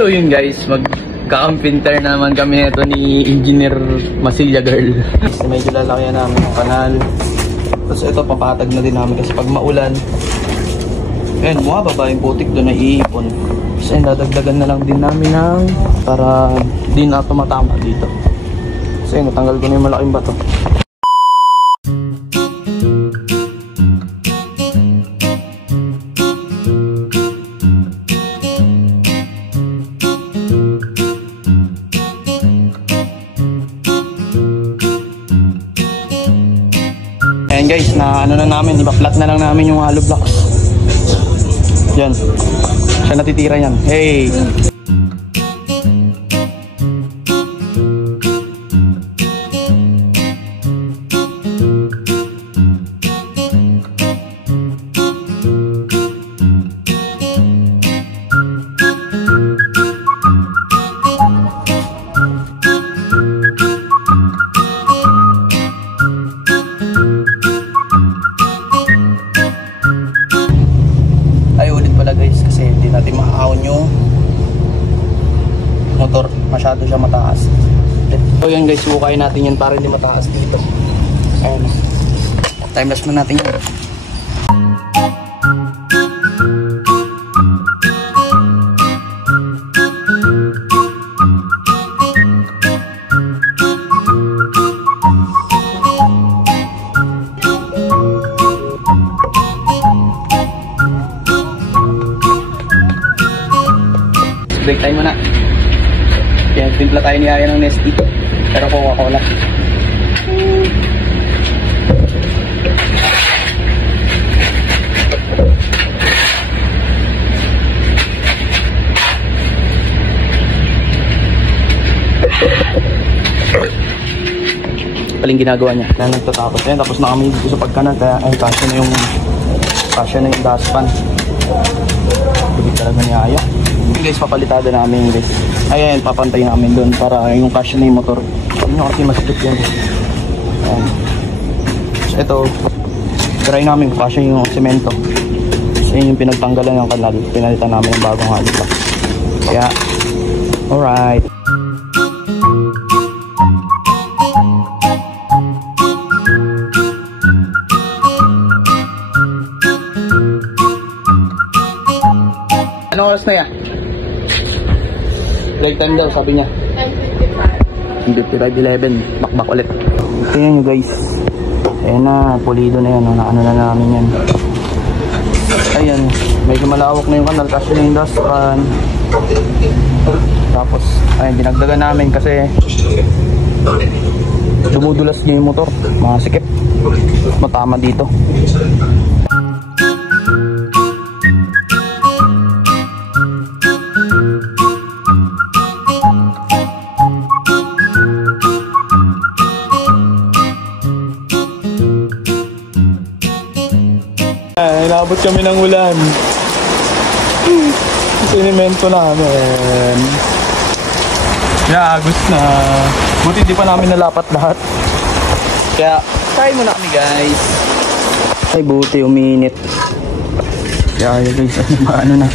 So yun guys, magka-campinter naman kami nito ni Engineer Masilya Girl. Medyo lalaki namin yung kanal. Tapos ito, papatag na din namin kasi pag maulan, ayun, bumababa yung putik doon na iipon. Tapos ayun, dadagdagan na lang din namin ng para di na tumatama dito. So ayun, natanggal ko na yung malaking bato. Ayan guys, na ano na namin, ipa-flat na lang namin yung hollow blocks. Yan. Siya natitira yan. Hey! Guys, kasi hindi natin maahon yung motor, masyado siya mataas. So yan guys, sukayin natin yan para hindi mataas dito. Ayun, timeless na natin yan. Break time muna. Kaya timpla tayo ni Aya ng Nesty. Pero Coca-Cola. Paling ginagawa niya. Kaya nagtatapos yan. Tapos na kami dito sa pagkanal. Kaya ay kasya na yung dustpan. Bigit talaga ni Aya. Guys, papalitada namin guys. Ayan, papantay namin doon para yung cash na yung motor. Hindi nyo kasi masikip yan. Ayan. So ito, try namin kung kasya yung semento. So yun yung pinagtanggalan ng kanal. Pinalitan namin yung bagong halita. Kaya, alright. Anong oras na yan? Break time daw, sabi niya. 10:55. 11. Bakbak ulit. Tingnan nyo guys. Ayan na, pulido na yan. Ano na namin yan. Ayan. Medyo malawak na yung kanal kasi na yung dustpan. Tapos, ayun, dinagdagan namin kasi dumudulas niya yung motor. Masikip. Matama dito. Inabot kami ng ulan. Sinimento namin. Agos na. Buti di pa namin nalapat lahat. Kaya, try muna kami guys. Ay buti uminit. Kaya guys, ano na.